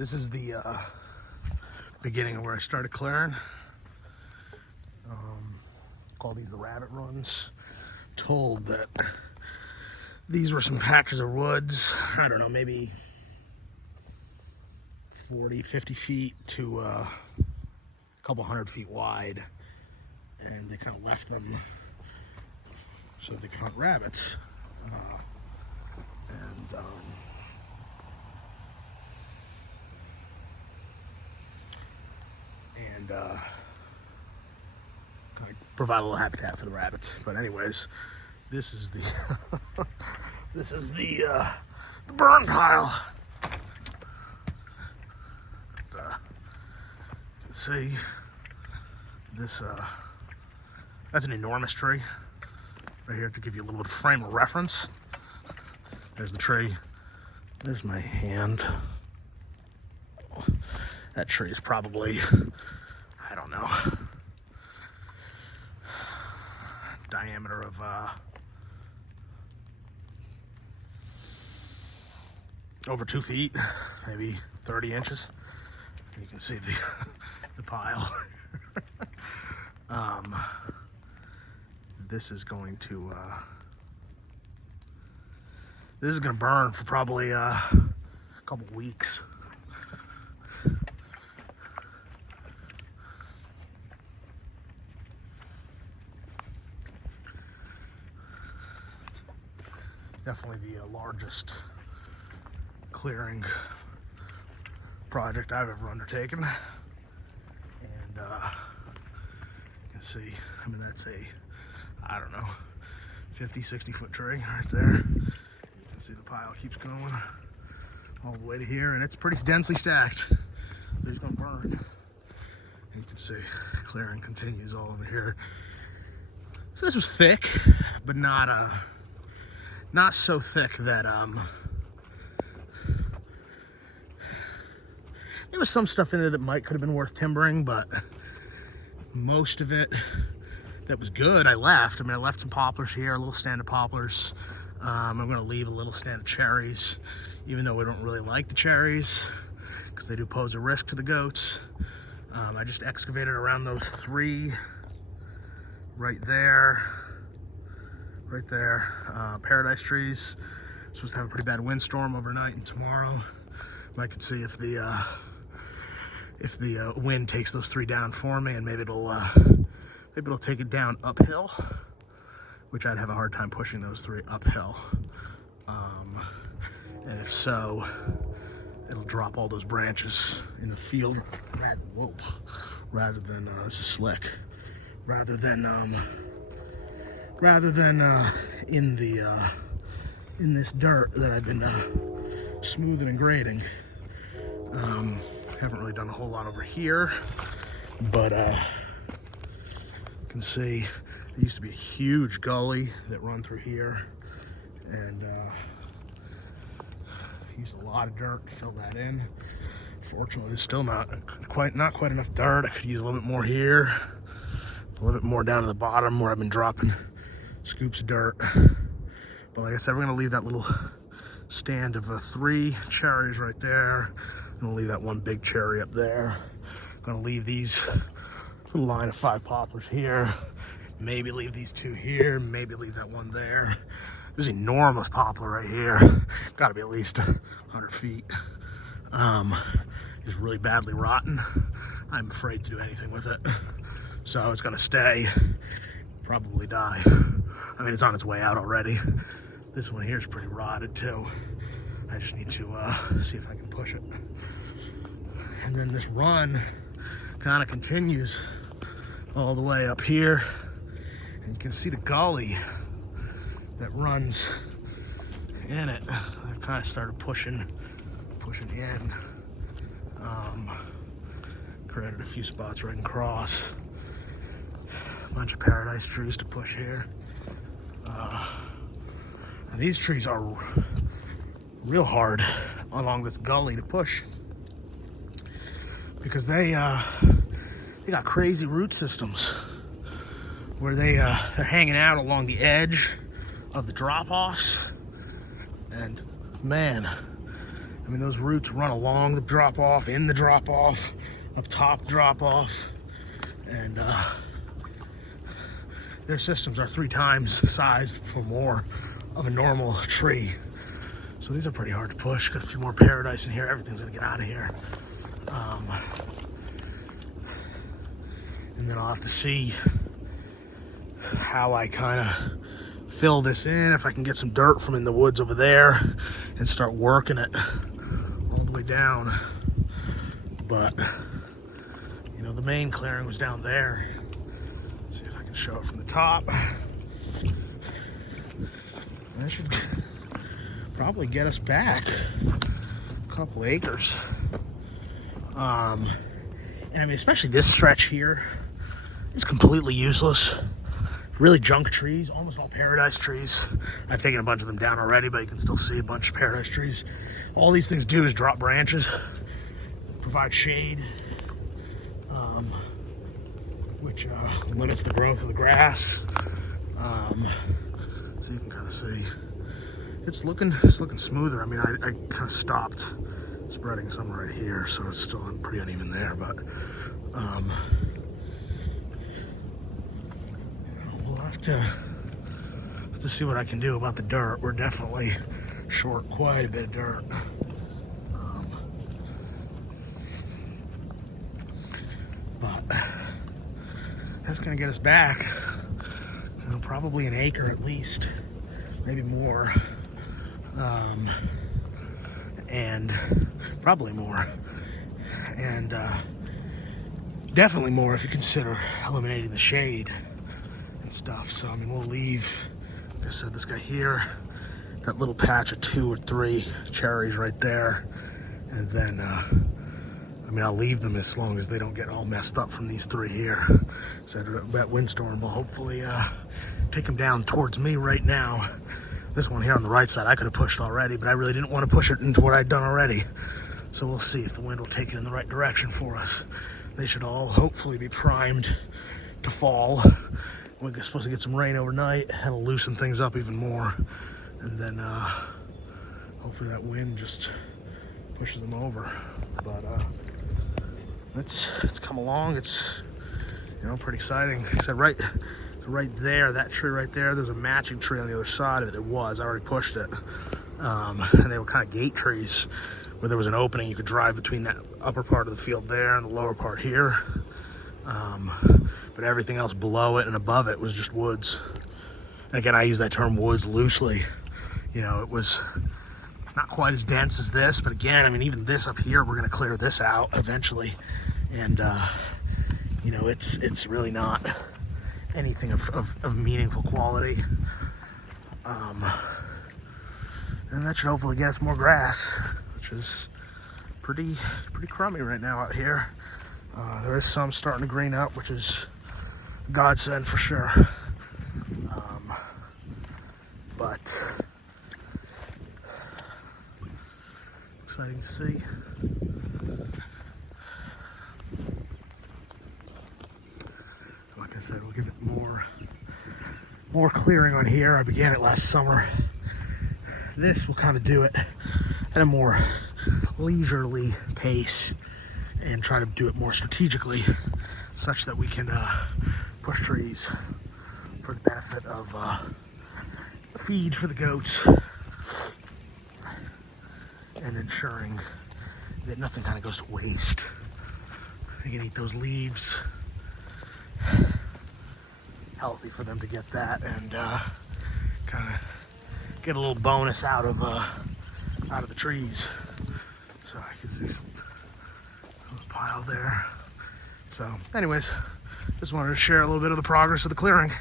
This is the beginning of where I started clearing. Call these the rabbit runs. Told that these were some patches of woods, I don't know, maybe 40, 50 feet to a couple 100 feet wide, and they kind of left them so that they could hunt rabbits. Kind of provide a little habitat for the rabbits. But anyways, this is the this is the burn pile. You can see this. That's an enormous tree right here to give you a little bit of frame of reference. There's the tree. There's my hand. That tree is probably, I don't know, diameter of over 2 feet, maybe 30 inches. You can see the pile. This is going to burn for probably a couple weeks. Definitely the largest clearing project I've ever undertaken. And you can see, I mean, that's a, I don't know, 50, 60 foot tree right there. You can see the pile keeps going all the way to here, and it's pretty densely stacked. It's gonna burn. And you can see clearing continues all over here. So this was thick, but not so thick that there was some stuff in there that could have been worth timbering, but most of it that was good I left. I mean, I left some poplars here, a little stand of poplars. I'm gonna leave a little stand of cherries, even though we don't really like the cherries because they do pose a risk to the goats. I just excavated around those three right there. Paradise trees. Supposed to have a pretty bad windstorm overnight and tomorrow. I could see if the wind takes those three down for me, and maybe it'll take it down uphill, which I'd have a hard time pushing those three uphill. And if so, it'll drop all those branches in the field rather than this is slick, rather than in this dirt that I've been smoothing and grading. Haven't really done a whole lot over here, but you can see there used to be a huge gully that run through here, and used a lot of dirt to fill that in. Fortunately, it's still not quite enough dirt. I could use a little bit more here, a little bit more down to the bottom where I've been dropping scoops of dirt. But like I said, we're gonna leave that little stand of 3 cherries right there. I'm gonna leave that one big cherry up there. I'm gonna leave these little line of 5 poplars here. Maybe leave these 2 here. Maybe leave that one there. This enormous poplar right here. Gotta be at least 100 feet. Is really badly rotten. I'm afraid to do anything with it. So it's gonna stay, probably die. I mean, it's on its way out already. This one here is pretty rotted too. I just need to see if I can push it. And then this run kind of continues all the way up here. And you can see the gully that runs in it. I kind of started pushing in. Created a few spots right across. A bunch of paradise trees to push here. And these trees are real hard along this gully to push because they got crazy root systems where they're hanging out along the edge of the drop-offs. And man, I mean, those roots run along the drop-off, in the drop-off, up top drop-off, and their systems are 3 times the size or more of a normal tree. So these are pretty hard to push. Got a few more paradise in here. Everything's gonna get out of here. And then I'll have to see how I kind of fill this in, if I can get some dirt from in the woods over there and start working it all the way down. But, you know, the main clearing was down there. See if I can show it from the top. That should probably get us back a couple acres. And I mean, especially this stretch here is completely useless. Really junk trees, almost all paradise trees. I've taken a bunch of them down already, but you can still see a bunch of paradise trees. All these things do is drop branches, provide shade, which limits the growth of the grass. So you can kind of see it's looking smoother. I mean, I kind of stopped spreading some right here, so it's still pretty uneven there, but we'll have to see what I can do about the dirt. We're definitely short quite a bit of dirt. But that's gonna get us back, you know, probably an acre at least, maybe more, and probably more, and definitely more if you consider eliminating the shade and stuff. So I mean, we'll leave, like I said, this guy here, that little patch of 2 or 3 cherries right there, and then I mean, I'll leave them as long as they don't get all messed up from these 3 here. So that windstorm will hopefully take them down towards me right now. This one here on the right side I could have pushed already, but I really didn't want to push it into what I'd done already. So we'll see if the wind will take it in the right direction for us. They should all hopefully be primed to fall. We're supposed to get some rain overnight. That'll loosen things up even more. And then hopefully that wind just pushes them over. But it's come along. It's, you know, pretty exciting. Like I said, right there, that tree right there, there's a matching tree on the other side of it. There was, I already pushed it. And they were kind of gate trees where there was an opening. You could drive between that upper part of the field there and the lower part here. But everything else below it and above it was just woods. And again, I use that term woods loosely. You know, it was not quite as dense as this, but again, I mean, even this up here, we're gonna clear this out eventually. And you know, it's really not anything of meaningful quality. And that should hopefully get us more grass, which is pretty crummy right now out here. There is some starting to green up, which is a godsend for sure. But exciting to see. Like I said, we'll give it more clearing on here. I began it last summer. This will kind of do it at a more leisurely pace and try to do it more strategically, such that we can push trees for the benefit of feed for the goats and ensuring that nothing kind of goes to waste. They can eat those leaves. Healthy for them to get that and kind of get a little bonus out of the trees. So I can see some pile there. So anyways, just wanted to share a little bit of the progress of the clearing.